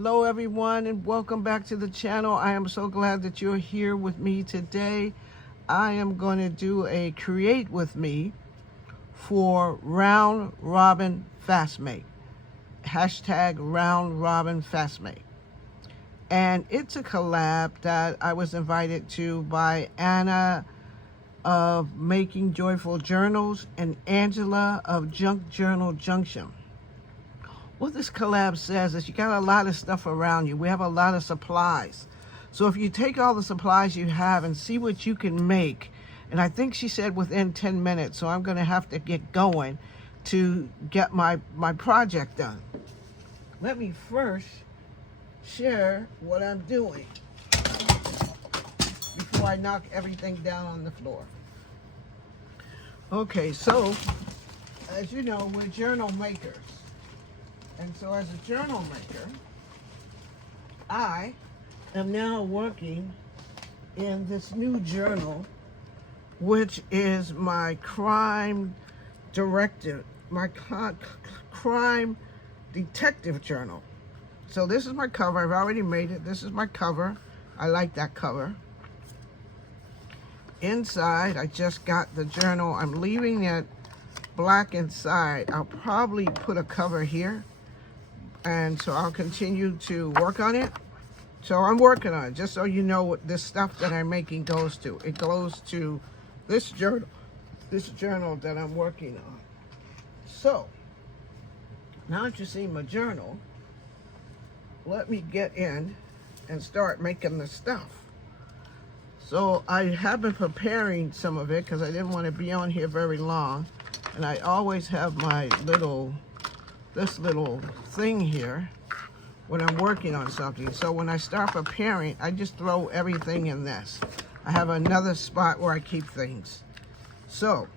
Hello everyone and welcome back to the channel. I am so glad that you're here with me today. I am going to do a create with me for round robin fast make. Hashtag round robin fast make. And it's a collab that I was invited to by Anna of Making Joyful Journals and Angela of Junk Journal Junction. What this collab says is you got a lot of stuff around you. We have a lot of supplies. So if you take all the supplies you have and see what you can make, and I think she said within 10 minutes, so I'm going to have to get going to get my project done. Let me first share what I'm doing before I knock everything down on the floor. Okay, so as you know, we're journal makers. And so as a journal maker, I am now working in this new journal, which is my crime directive, my crime detective journal. So this is my cover. I've already made it. This is my cover. I like that cover. Inside, I just got the journal. I'm leaving it black inside. I'll probably put a cover here. And so I'll continue to work on it. So I'm working on it, just so you know what this stuff that I'm making goes to. It goes to this journal that I'm working on. So now that you've seen my journal, let me get in and start making the stuff. So I have been preparing some of it because I didn't want to be on here very long. And I always have my this little thing here when I'm working on something. So when I start preparing, I just throw everything in this. I have another spot where I keep things. So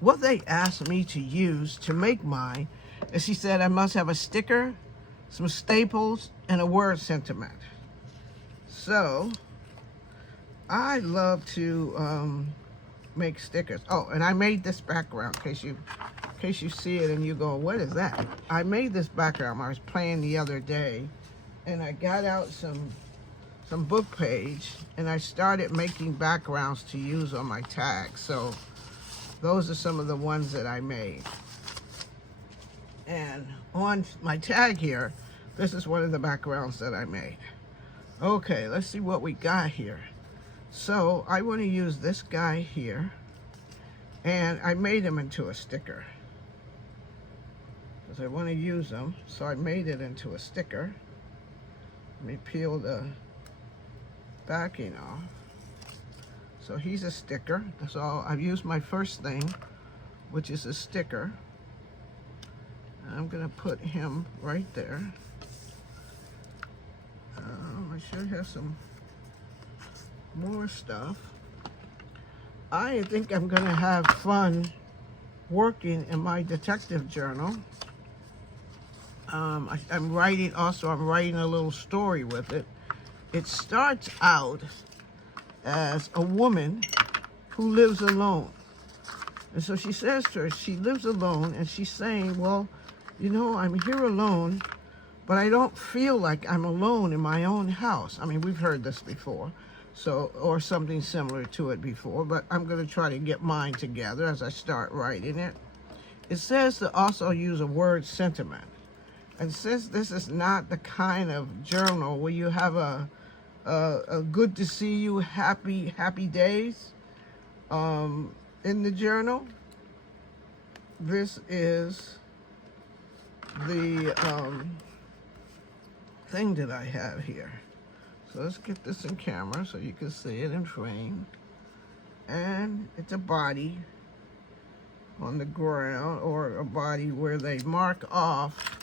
what they asked me to use to make mine is, she said I must have a sticker, some staples, and a word sentiment. So I love to make stickers. Oh, and I made this background in case you see it and you go, what is that? I made this background. I was playing the other day and I got out some book page and I started making backgrounds to use on my tags. So those are some of the ones that I made. And on my tag here, this is one of the backgrounds that I made. Okay, let's see what we got here. So I want to use this guy here, and I made him into a sticker because I want to use them. So I made it into a sticker. Let me peel the backing off. So he's a sticker. So I've used my first thing, which is a sticker. And I'm going to put him right there. I should have some more stuff. I think I'm gonna have fun working in my detective journal. I'm writing a little story with it. It starts out as a woman who lives alone. And so she says to her, she lives alone, and she's saying, well, you know, I'm here alone, but I don't feel like I'm alone in my own house. I mean, we've heard this before. So, or something similar to it before, but I'm going to try to get mine together as I start writing it. It says to also use a word sentiment. And since this is not the kind of journal where you have a good to see you, happy days in the journal, this is the thing that I have here. So let's get this in camera so you can see it in frame. And it's a body on the ground, or a body where they mark off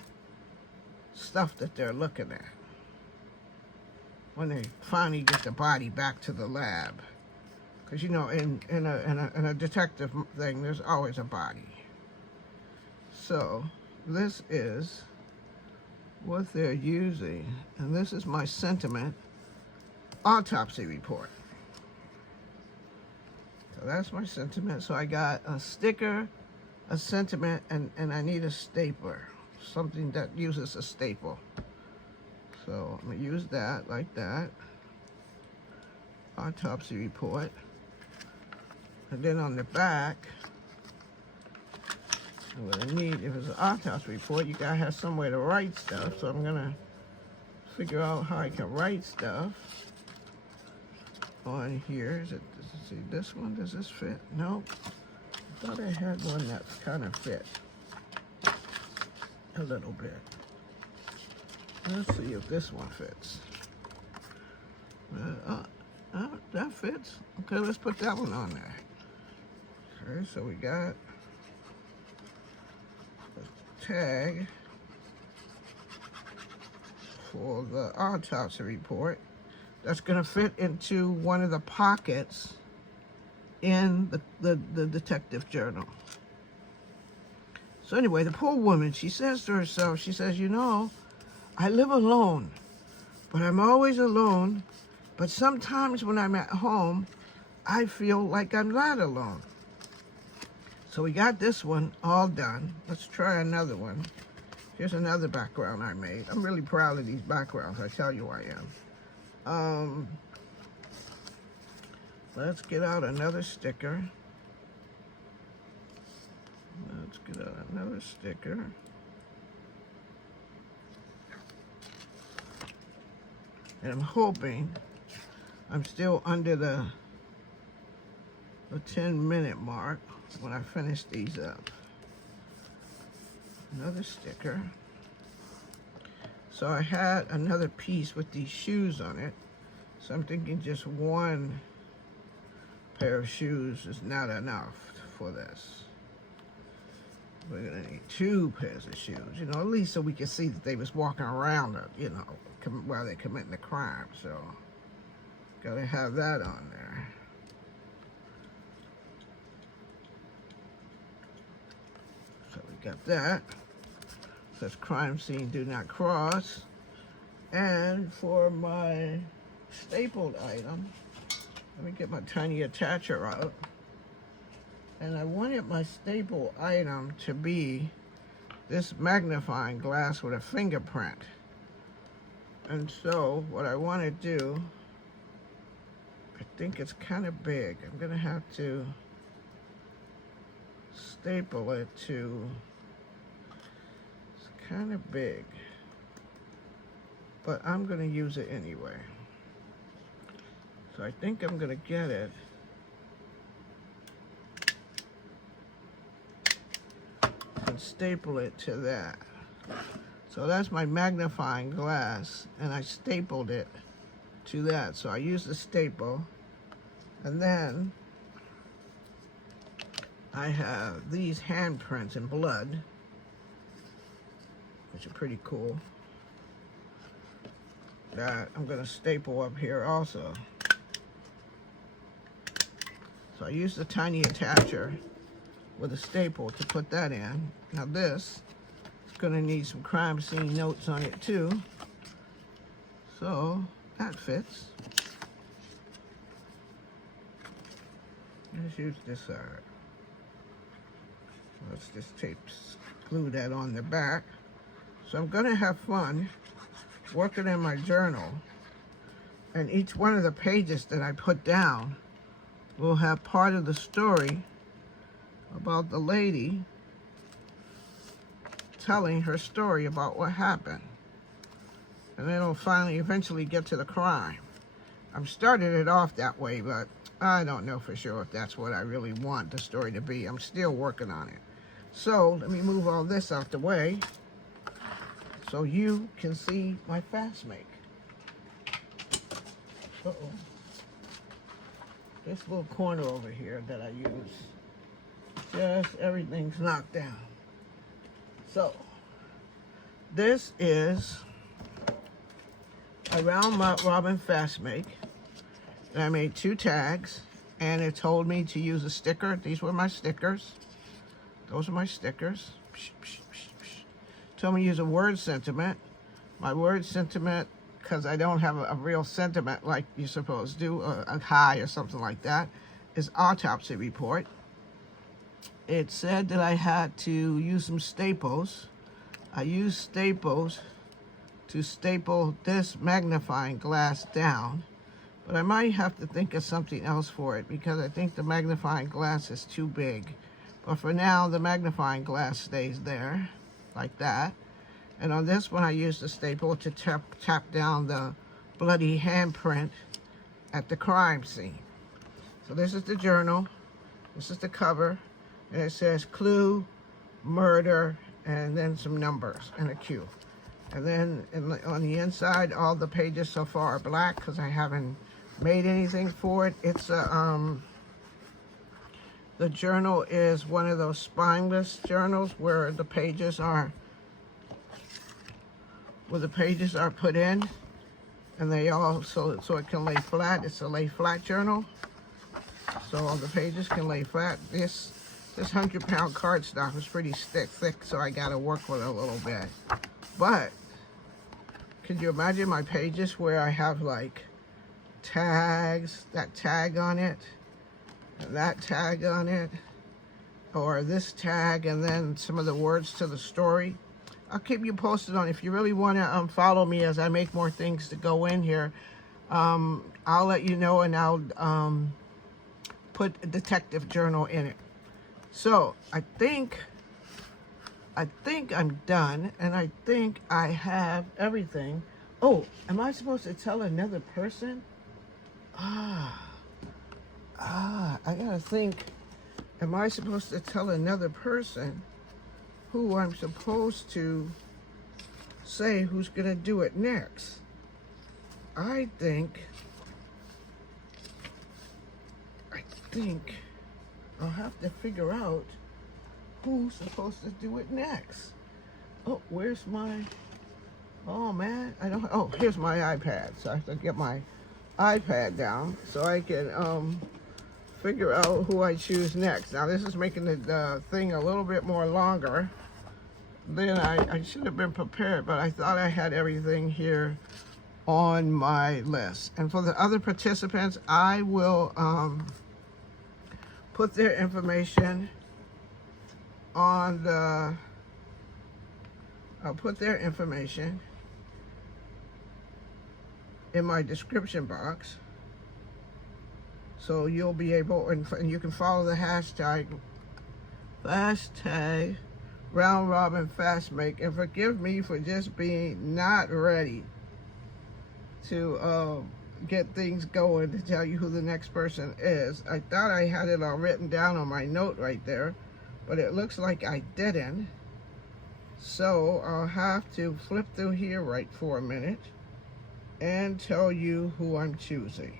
stuff that they're looking at when they finally get the body back to the lab. Because, you know, in a detective thing, there's always a body. So this is what they're using. And this is my sentiment autopsy report. So that's my sentiment. So I got a sticker, a sentiment, and I need a stapler, something that uses a staple. So I'm gonna use that like that. Autopsy report. And then on the back, I'm gonna need, if it's an autopsy report, you gotta have somewhere to write stuff. So I'm gonna figure out how I can write stuff on here. Is it, see this one, does this fit? Nope. I thought I had one that kind of fit a little bit. Let's see if this one fits. That fits. Okay, let's put that one on there. Okay, so we got a tag for the autopsy report that's going to fit into one of the pockets in the detective journal. So anyway, the poor woman, she says to herself, she says, you know, I live alone, but I'm always alone. But sometimes when I'm at home, I feel like I'm not alone. So we got this one all done. Let's try another one. Here's another background I made. I'm really proud of these backgrounds, I tell you I am. Let's get out another sticker. Let's get out another sticker. And I'm hoping I'm still under the 10-minute mark when I finish these up. Another sticker. So I had another piece with these shoes on it. So I'm thinking just one pair of shoes is not enough for this. We're gonna need 2 pairs of shoes, you know, at least so we can see that they was walking around, you know, while they're committing the crime. So gotta have that on there. So we got that. Says crime scene, do not cross. And for my stapled item, let me get my tiny attacher out. And I wanted my staple item to be this magnifying glass with a fingerprint. And so what I want to do, I think it's kind of big. I'm going to have to staple it to, it's kind of big, but I'm going to use it anyway. So I think I'm going to get it and staple it to that. So that's my magnifying glass, and I stapled it to that. So I used the staple, and then I have these handprints in blood, which are pretty cool, that I'm going to staple up here also. So I used the tiny attacher with a staple to put that in. Now this is going to need some crime scene notes on it too. So that fits. Let's use this side. Let's just glue that on the back. So I'm going to have fun working in my journal, and each one of the pages that I put down will have part of the story about the lady telling her story about what happened. And then it'll finally eventually get to the crime. I'm starting it off that way, but I don't know for sure if that's what I really want the story to be. I'm still working on it. So let me move all this out the way so you can see my fast make. Uh-oh. This little corner over here that I use, just everything's knocked down. So this is a round robin fast make. And I made 2 tags, and it told me to use a sticker. These were my stickers. Those are my stickers. Told me to use a word sentiment. My word sentiment, because I don't have a real sentiment like you're supposed to do, a hi or something like that, is autopsy report. It said that I had to use some staples. I used staples to staple this magnifying glass down. But I might have to think of something else for it because I think the magnifying glass is too big. But for now, the magnifying glass stays there, like that. And on this one, I used the staple to tap down the bloody handprint at the crime scene. So this is the journal. This is the cover. And it says clue, murder, and then some numbers and a Q. And then on the inside, all the pages so far are black because I haven't made anything for it. It's a, the journal is one of those spineless journals where the pages are put in, and they all, so it can lay flat. It's a lay flat journal. So all the pages can lay flat. This 100-pound cardstock is pretty thick, so I gotta work with it a little bit. But could you imagine my pages where I have like tags, that tag on it, and that tag on it, or this tag, and then some of the words to the story? I'll keep you posted on. If you really want to follow me as I make more things to go in here, I'll let you know, and I'll put a detective journal in it. So I think I'm done, and I think I have everything. Oh, am I supposed to tell another person? I gotta think. Am I supposed to tell another person who I'm supposed to say who's gonna do it next? I think I'll have to figure out who's supposed to do it next. Oh, where's my, oh man, I don't, oh, here's my iPad. So I have to get my iPad down so I can figure out who I choose next. Now this is making the thing a little bit more longer than I should have been prepared, but I thought I had everything here on my list. And for the other participants, I will put their information on the, I'll put their information in my description box, so you'll be able, and you can follow the hashtag round robin fast make. And forgive me for just being not ready to get things going to tell you who the next person is. I thought I had it all written down on my note right there, but it looks like I didn't. So I'll have to flip through here right for a minute and tell you who I'm choosing.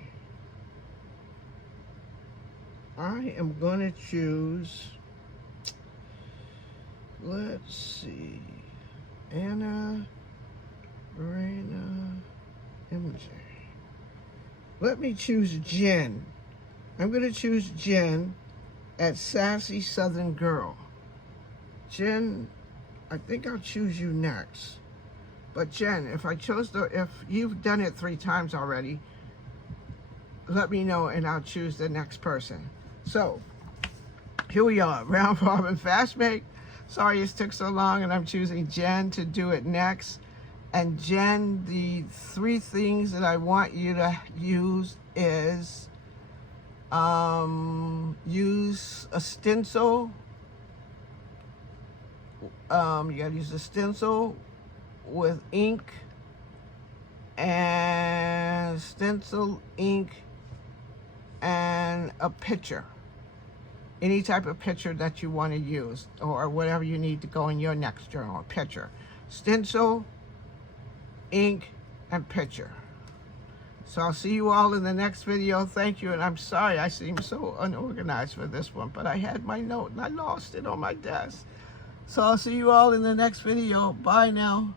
I am gonna choose, let's see, Anna, Rana, MJ. Let me choose Jenn. I'm gonna choose Jenn at Sassy Southern Girl. Jenn, I think I'll choose you next. But Jenn, if you've done it 3 times already, let me know and I'll choose the next person. So, here we are, round robin fast make. Sorry it took so long, and I'm choosing Jenn to do it next. And Jenn, the 3 things that I want you to use is, use a stencil. You gotta use a stencil with ink, and stencil, ink, and a picture. Any type of picture that you want to use, or whatever you need to go in your next journal. A picture, stencil, ink, and picture. So I'll see you all in the next video. Thank you, and I'm sorry I seem so unorganized for this one, but I had my note and I lost it on my desk. So I'll see you all in the next video. Bye now.